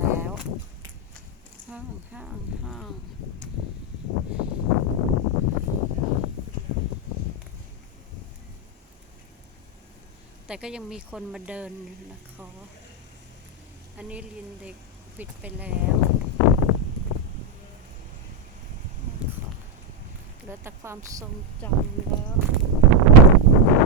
แล้ว ห้างห้างห้างแต่ก็ยังมีคนมาเดินนะคะ อันนี้ลินเด็กปิดไปแล้วเหลือแต่ความทรงจำแล้ว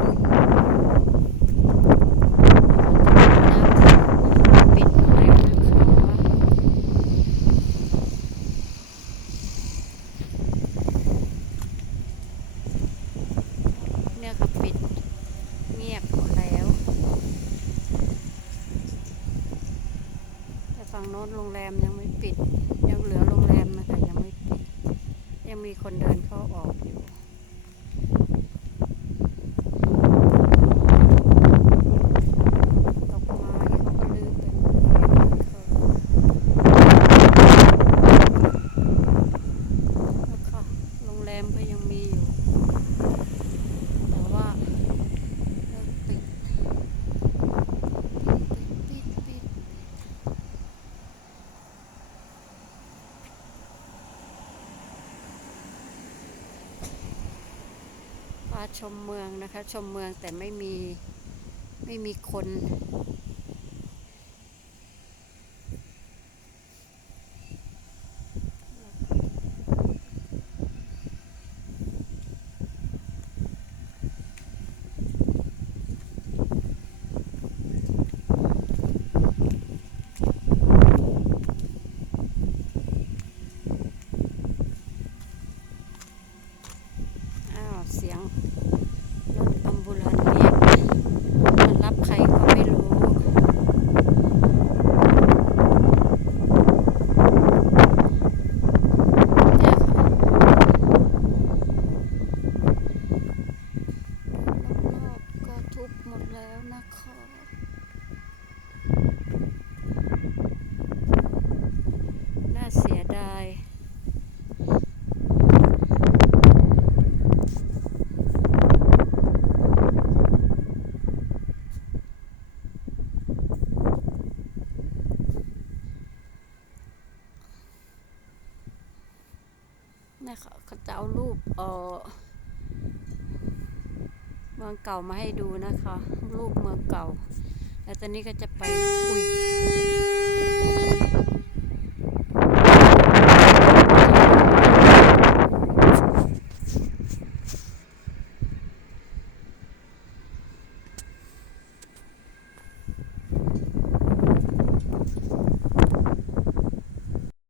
ฝั่งโน้นโรงแรมยังไม่ปิด ยังเหลือโรงแรมนะคะยังไม่ปิด ยังมีคนเดินเข้าออกอยู่ ตกไม้เขาก็ลืมไปหมดแล้วนะคะแล้วค่ะโรงแรมก็ยังมีอยู่ แต่ว่าเริ่มปิด ปิดปิดปิดพา ชมเมืองนะคะ ชมเมืองแต่ไม่มีไม่มีคน อ้าว เสียงรถอัมบูลันซ์เรียกมารับใครก็ไม่รู้ เนี่ยค่ะรอบๆก็ทุบหมดแล้วนะคะ น่าเสียดาย นะคะ เขาจะเอารูปเออเมืองเก่ามาให้ดูนะคะ รูปเมืองเก่า แล้วตอนนี้ก็จะไปอุย